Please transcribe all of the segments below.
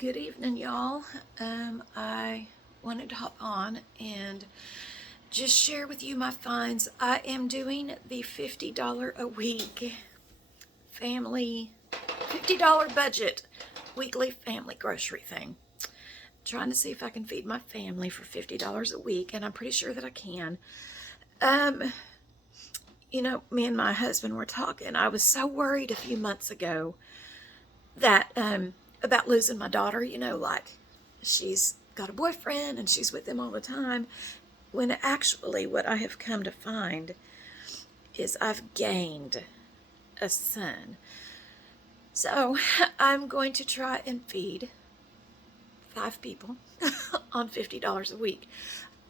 Good evening, y'all. I wanted to hop on and just share with you my finds. I am doing the $50 a week family, $50 budget weekly family grocery thing. Trying to see if I can feed my family for $50 a week, and I'm pretty sure that I can. Me and my husband were talking. I was so worried a few months ago that about losing my daughter, like she's got a boyfriend and she's with him all the time, when actually what I have come to find is I've gained a son. So I'm going to try and feed 5 people on $50 a week.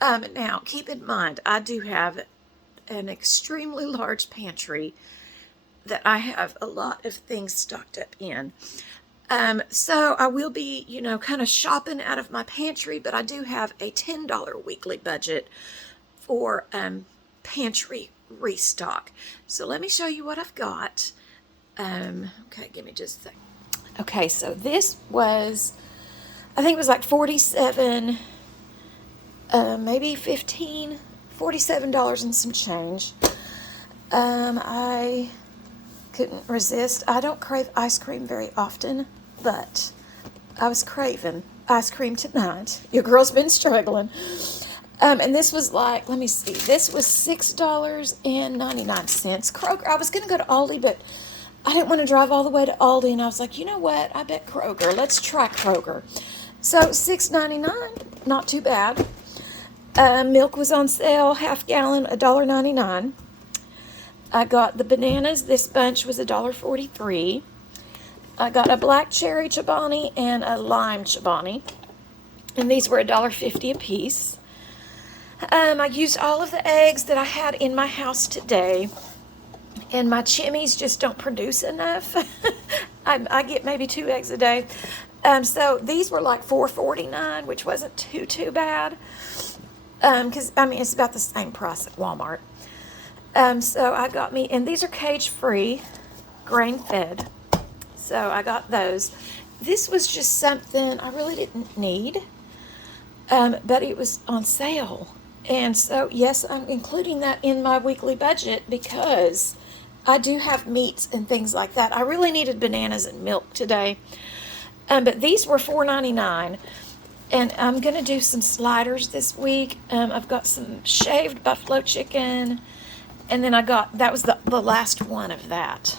Now, keep in mind, I do have an extremely large pantry that I have a lot of things stocked up in. So I will be, kind of shopping out of my pantry, but I do have a $10 weekly budget for pantry restock. So let me show you what I've got. Okay, give me just a second. Okay, so this was, I think it was like 47, maybe 15, $47 and some change. I couldn't resist. I don't crave ice cream very often, but I was craving ice cream tonight. Your girl's been struggling. And this was like, let me see, this was $6.99. Kroger, I was going to go to Aldi, but I didn't want to drive all the way to Aldi, and I was like, you know what, I bet Kroger. Let's try Kroger. So $6.99, not too bad. Milk was on sale, half gallon, $1.99. I got the bananas. This bunch was $1.43. I got a black cherry Chobani and a lime Chobani, and these were $1.50 a piece. I used all of the eggs that I had in my house today, and my chimneys just don't produce enough. I get maybe 2 eggs a day. So these were like $4.49, which wasn't too bad. Because, it's about the same price at Walmart. So I got me, and these are cage-free, grain-fed. So I got those. This was just something I really didn't need, but it was on sale. And so, yes, I'm including that in my weekly budget because I do have meats and things like that. I really needed bananas and milk today. But these were $4.99. And I'm going to do some sliders this week. I've got some shaved buffalo chicken. And then that was the last one of that.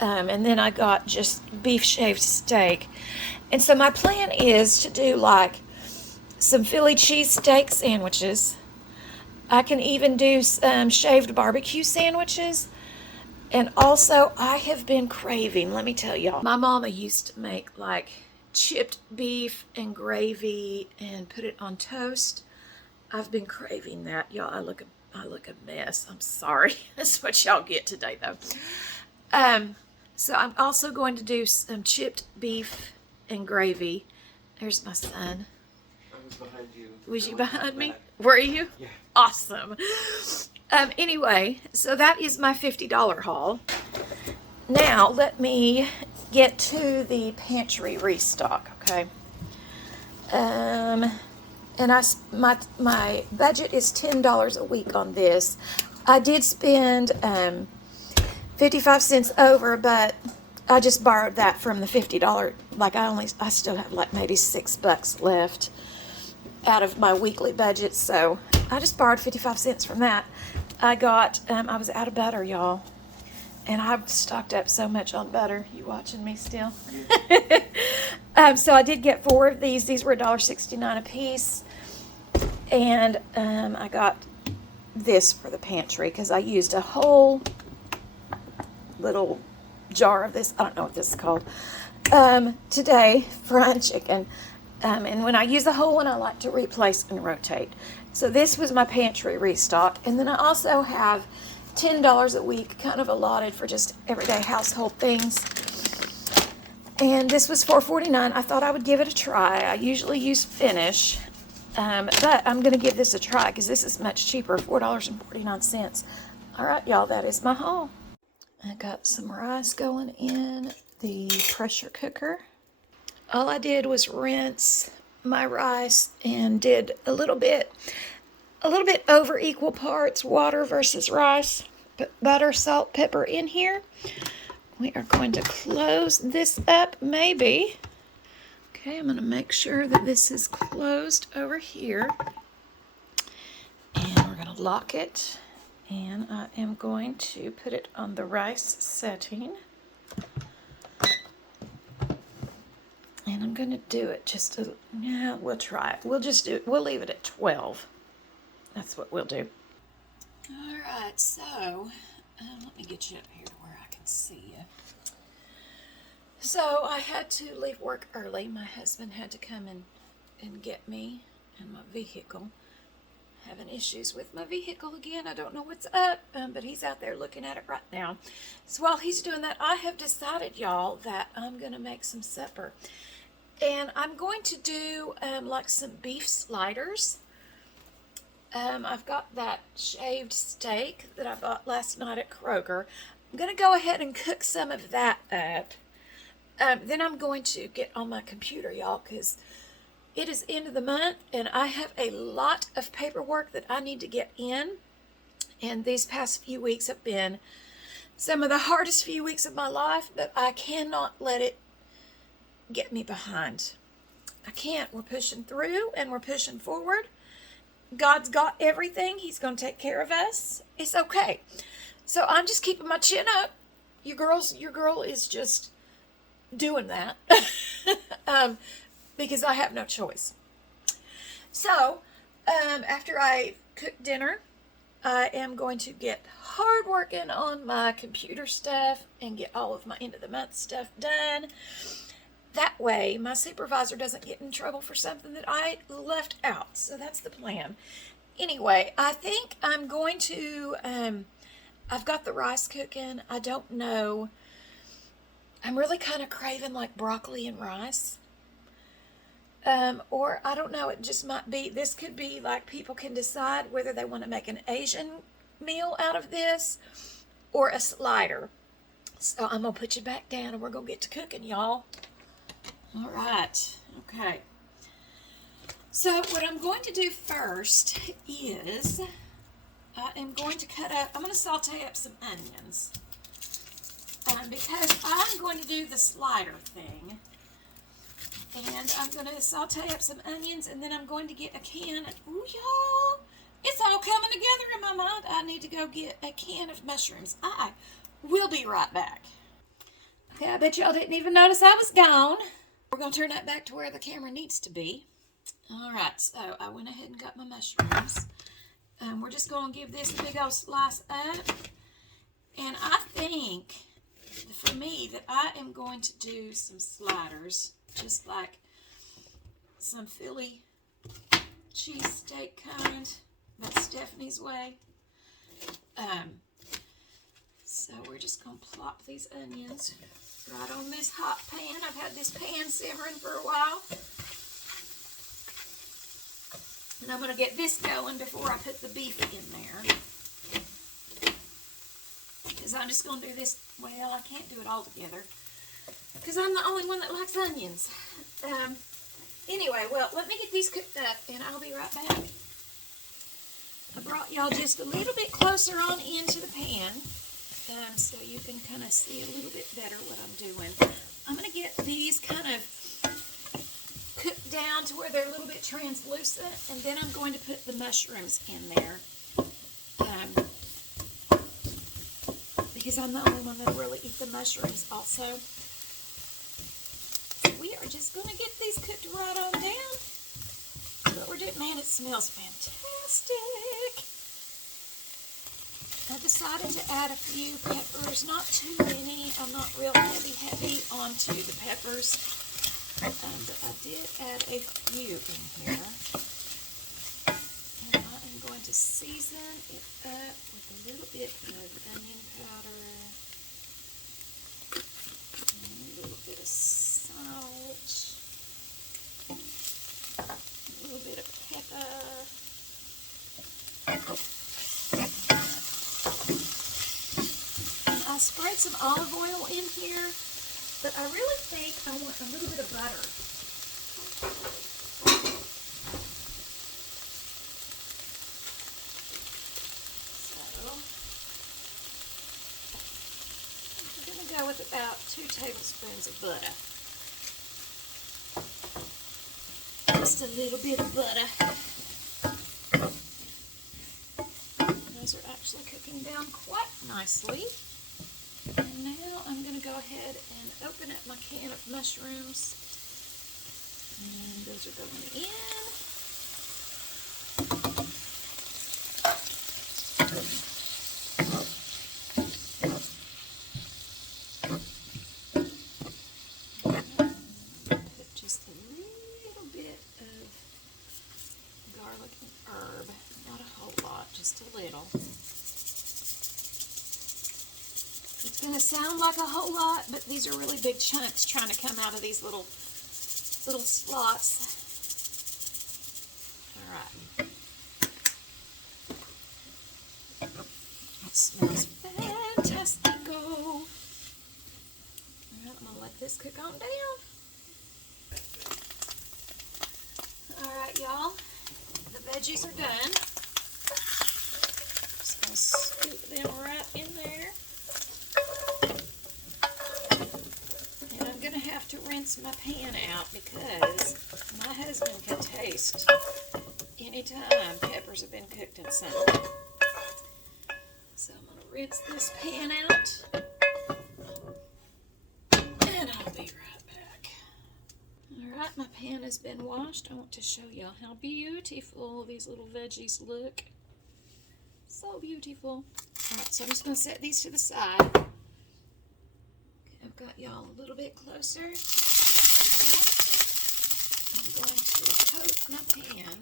And then I got just beef shaved steak. And so my plan is to do like some Philly cheesesteak sandwiches. I can even do some shaved barbecue sandwiches. And also I have been craving, let me tell y'all. My mama used to make like chipped beef and gravy and put it on toast. I've been craving that. Y'all, I look a mess. I'm sorry. That's what y'all get today, though. So I'm also going to do some chipped beef and gravy. There's my son. I was behind you. Was you behind me? Were you? Yeah. Awesome. Anyway, so that is my $50 haul. Now, let me get to the pantry restock, okay? And my budget is $10 a week on this. I did spend 55 cents over, but I just borrowed that from the $50. Like I still have like maybe $6 left out of my weekly budget, so I just borrowed 55 cents from that. I was out of butter, y'all. And I've stocked up so much on butter. You watching me still? So I did get 4 of these. These were $1.69 a piece. And I got this for the pantry because I used a whole little jar of this. I don't know what this is called. Today, fried chicken. And when I use the whole one, I like to replace and rotate. So this was my pantry restock. And then I also have $10 a week kind of allotted for just everyday household things. And this was $4.49. I thought I would give it a try. I usually use Finish, but I'm going to give this a try because this is much cheaper, $4.49. All right, y'all, that is my haul. I got some rice going in the pressure cooker. all I did was rinse my rice and did a little bit over equal parts water versus rice. Put butter, salt, pepper in here. We are going to close this up, maybe. Okay, I'm going to make sure that this is closed over here. And we're going to lock it. And I am going to put it on the rice setting. And I'm going to do it just a, yeah, we'll try it. We'll just do it. We'll leave it at 12. That's what we'll do. All right, so let me get you up here to where I can see you. So I had to leave work early. My husband had to come and get me and my vehicle. Having issues with my vehicle again. I don't know what's up, but he's out there looking at it right now. So while he's doing that, I have decided, y'all, that I'm going to make some supper. And I'm going to do like some beef sliders. I've got that shaved steak that I bought last night at Kroger. I'm going to go ahead and cook some of that up. Then I'm going to get on my computer, y'all, because it is end of the month, and I have a lot of paperwork that I need to get in. And these past few weeks have been some of the hardest few weeks of my life, but I cannot let it get me behind. I can't. We're pushing through, and we're pushing forward. God's got everything. He's going to take care of us. It's okay. So I'm just keeping my chin up. Your girl is just doing that. Because I have no choice. So, after I cook dinner, I am going to get hard working on my computer stuff and get all of my end of the month stuff done. That way, my supervisor doesn't get in trouble for something that I left out. So that's the plan. Anyway, I think I'm going to, I've got the rice cooking. I don't know. I'm really kind of craving like broccoli and rice. Or I don't know, it just might be, this could be like people can decide whether they want to make an Asian meal out of this or a slider. So I'm going to put you back down and we're going to get to cooking, y'all. All right. Okay. So what I'm going to do first is I am going to I'm going to saute up some onions. Because I'm going to do the slider thing. And I'm going to saute up some onions, and then I'm going to get a can. Ooh, y'all, it's all coming together in my mind. I need to go get a can of mushrooms. I will be right back. Okay, I bet y'all didn't even notice I was gone. We're going to turn that back to where the camera needs to be. All right, so I went ahead and got my mushrooms. We're just going to give this a big old slice up. And I think, for me, that I am going to do some sliders. Just like some Philly cheesesteak kind. That's Stephanie's way. So we're just going to plop these onions right on this hot pan. I've had this pan simmering for a while. And I'm going to get this going before I put the beef in there. Because I'm just going to do this, well, I can't do it all together. Because I'm the only one that likes onions. Anyway, well, let me get these cooked up, and I'll be right back. I brought y'all just a little bit closer on into the pan, so you can kind of see a little bit better what I'm doing. I'm going to get these kind of cooked down to where they're a little bit translucent, and then I'm going to put the mushrooms in there. Because I'm the only one that really eat the mushrooms also. We are just going to get these cooked right on down. That's what we're doing. Man, it smells fantastic. I decided to add a few peppers, not too many. I'm not real heavy onto the peppers. But I did add a few in here. And I am going to season it up with a little bit of onion powder. And a little bit of salt, a little bit of pepper, and I spread some olive oil in here, but I really think I want a little bit of butter. I'm going to go with about 2 tablespoons of butter. Just a little bit of butter. Those are actually cooking down quite nicely. And now I'm going to go ahead and open up my can of mushrooms. And those are going in. Put just a little bit of garlic and herb. Not a whole lot, just a little. It's going to sound like a whole lot, but these are really big chunks trying to come out of these little slots. All right. It smells fantastic. All right, I'm going to let this cook on down. All right, y'all. The veggies are done. Just going to scoop them right in there. And I'm going to have to rinse my pan out because my husband can taste any time peppers have been cooked in something. So I'm going to rinse this pan out. And I'll be right back. Alright, my pan has been washed. I want to show y'all how beautiful these little veggies look. So beautiful. Alright, so I'm just going to set these to the side. Okay, I've got y'all a little bit closer. Alright. I'm going to coat my pan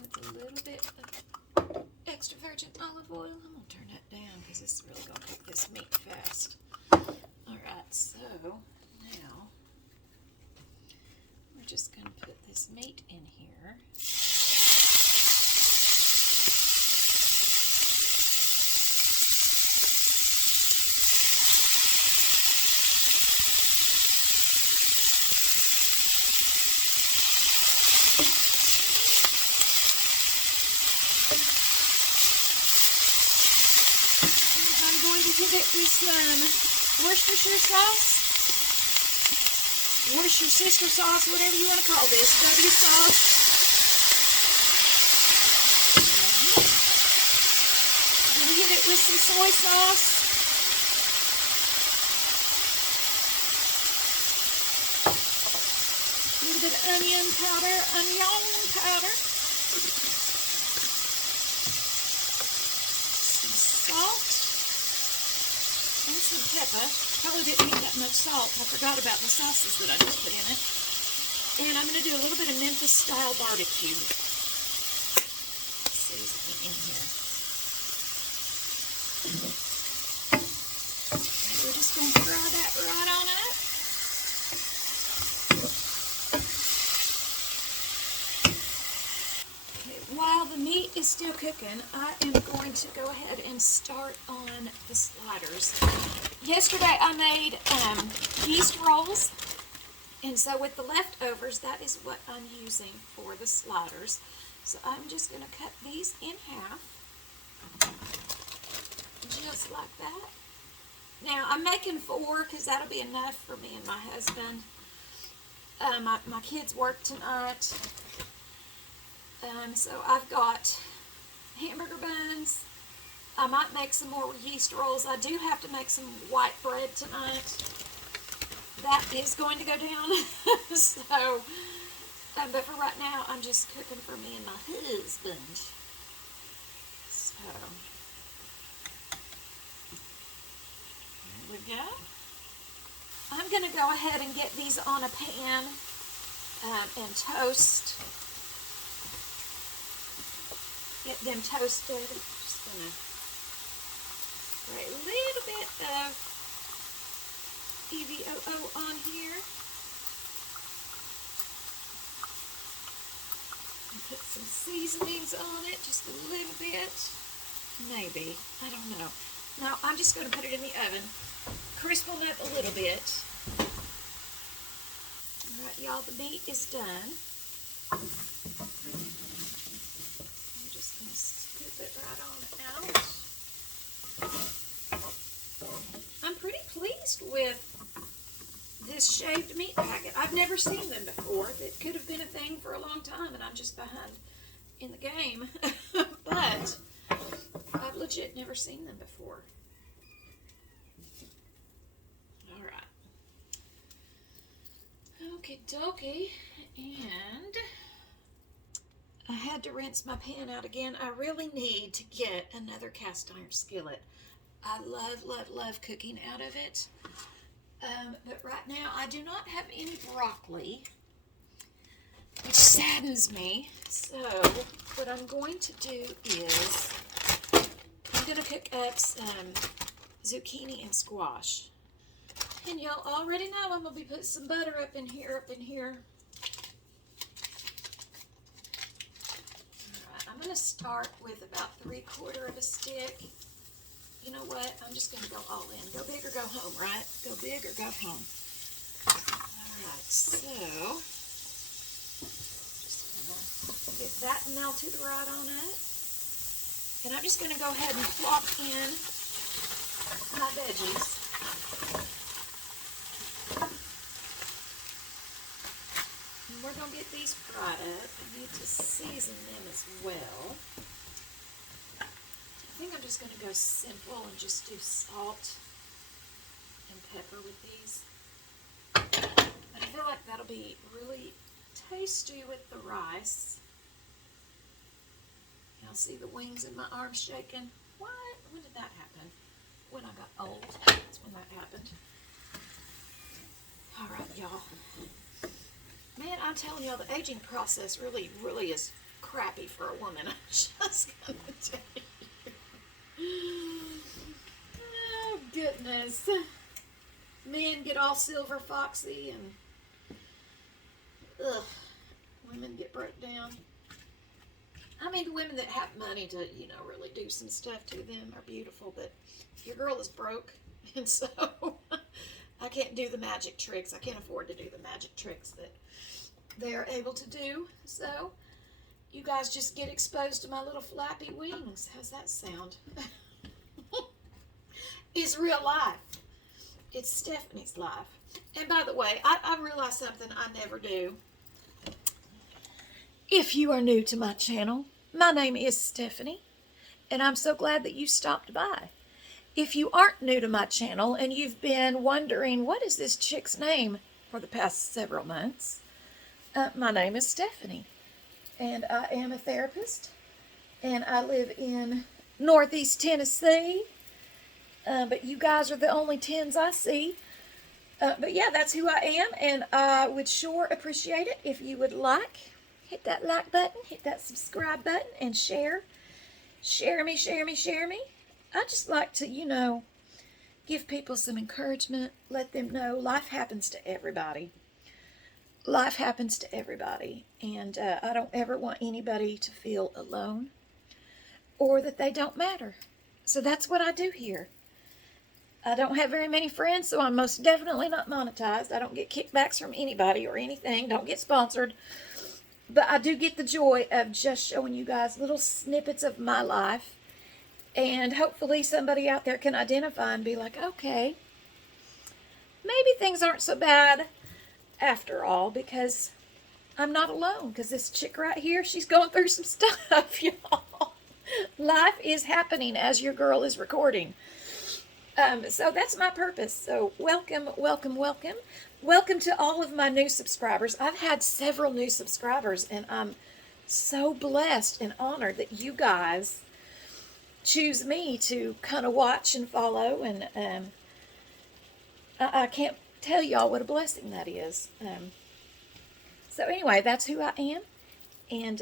with a little bit of extra virgin olive oil. I'm going to turn that down because this is really going to cook this meat fast. Alright, so now we're just going to put this meat in here. I'm going to give it this Worcestershire sauce. Worcestershire sauce, whatever you want to call this, W sauce. I'm going to hit it with some soy sauce. A little bit of onion powder. Some salt. And some pepper. Probably didn't need that much salt. I forgot about the sauces that I just put in it. And I'm going to do a little bit of Memphis-style barbecue seasoning in here. And we're just going to fry that right on up. Okay, while the meat is still cooking, I am going to go ahead and start on the sliders. Yesterday I made yeast rolls, and so with the leftovers, that is what I'm using for the sliders. So I'm just going to cut these in half, just like that. Now I'm making 4 because that'll be enough for me and my husband. My kids work tonight, so I've got hamburger buns. I might make some more yeast rolls. I do have to make some white bread tonight. That is going to go down. So, but for right now, I'm just cooking for me and my husband. So, there we go. I'm going to go ahead and get these on a pan and toast. Get them toasted. Just going to spray a little bit of EVOO on here. And put some seasonings on it, just a little bit. Maybe. I don't know. Now, I'm just going to put it in the oven. Crisp them up a little bit. Alright, y'all, the meat is done. I'm just going to scoop it right on out. I'm pretty pleased with this shaved meat packet. I've never seen them before. It could have been a thing for a long time and I'm just behind in the game. But I've legit never seen them before. Alright. Okie dokie. And I had to rinse my pan out again. I really need to get another cast iron skillet. I love, love, love cooking out of it. But right now I do not have any broccoli, which saddens me. So what I'm going to do is I'm going to cook up some zucchini and squash. And y'all already know I'm going to be putting some butter up in here. Alright, I'm going to start with about 3/4 of a stick. You know what? I'm just going to go all in. Go big or go home, right? Go big or go home. Alright, so just going to get that melted right on up. And I'm just going to go ahead and plop in my veggies. And we're going to get these fried up. I need to season them as well. I think I'm just going to go simple and just do salt and pepper with these. I feel like that'll be really tasty with the rice. Y'all see the wings in my arms shaking? What? When did that happen? When I got old. That's when that happened. Alright, y'all. Man, I'm telling y'all, the aging process really, really is crappy for a woman. I'm just going to tell you. Oh, goodness. Men get all silver foxy and ugh, women get broke down. I mean, the women that have money to, you know, really do some stuff to them are beautiful, but your girl is broke, and so I can't do the magic tricks. I can't afford to do the magic tricks that they're able to do. So you guys just get exposed to my little flappy wings. How's that sound? It's real life. It's Stephanie's life. And by the way, I realized something I never do. If you are new to my channel, my name is Stephanie, and I'm so glad that you stopped by. If you aren't new to my channel and you've been wondering, what is this chick's name for the past several months, my name is Stephanie, and I am a therapist, and I live in Northeast Tennessee, but you guys are the only 10s I see. But yeah, that's who I am, and I would sure appreciate it if you would hit that like button, hit that subscribe button, and share. Share me. I just like to, you know, give people some encouragement, let them know life happens to everybody. Life happens to everybody, and I don't ever want anybody to feel alone or that they don't matter. So that's what I do here. I don't have very many friends, so I'm most definitely not monetized. I don't get kickbacks from anybody or anything. Don't get sponsored. But I do get the joy of just showing you guys little snippets of my life. And hopefully somebody out there can identify and be like, okay, maybe things aren't so bad after all, because I'm not alone. Because this chick right here, she's going through some stuff, y'all. Life is happening as your girl is recording. So that's my purpose. So welcome. Welcome to all of my new subscribers. I've had several new subscribers, and I'm so blessed and honored that you guys choose me to kind of watch and follow. And I can't tell y'all what a blessing that is. So anyway, that's who I am. And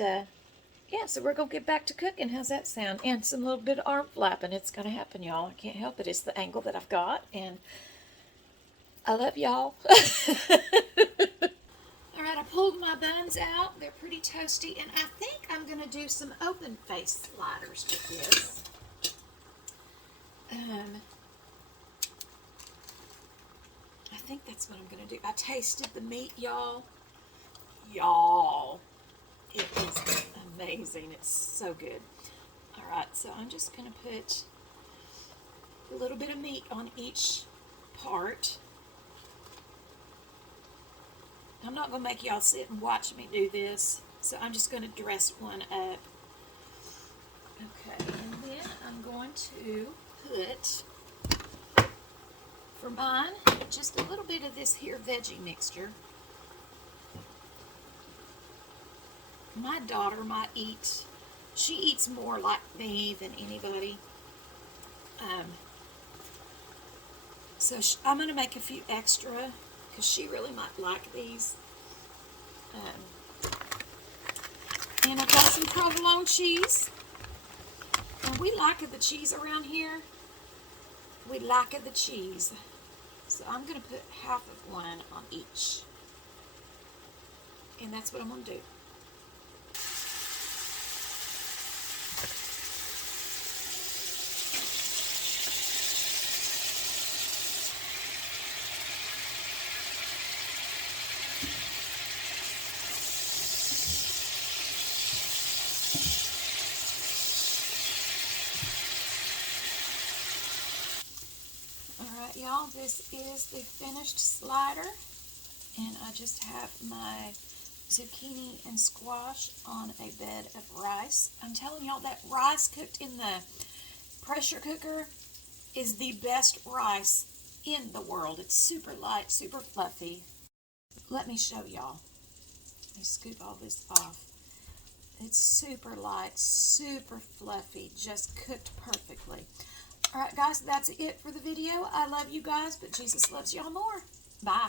yeah, so we're going to get back to cooking. How's that sound? And some little bit of arm flapping. It's going to happen, y'all. I can't help it. It's the angle that I've got. And I love y'all. All right, I pulled my buns out. They're pretty toasty. And I think I'm going to do some open face sliders with this. I think that's what I'm going to do. I tasted the meat, y'all. Y'all, it is amazing. It's so good. All right, so I'm just going to put a little bit of meat on each part. I'm not going to make y'all sit and watch me do this, so I'm just going to dress one up. Okay, and then I'm going to put, for mine, just a little bit of this here veggie mixture. My daughter might eat, she eats more like me than anybody. So I'm going to make a few extra because she really might like these. And I've got some provolone cheese. And we like the cheese around here. We like the cheese. So I'm going to put half of one on each. And that's what I'm going to do. Alright, y'all, this is the finished slider. And I just have my zucchini and squash on a bed of rice. I'm telling y'all, that rice cooked in the pressure cooker is the best rice in the world. It's super light, super fluffy. Let me show y'all. Let me scoop all this off. It's super light, super fluffy, just cooked perfectly. Alright guys, that's it for the video. I love you guys, but Jesus loves y'all more. Bye.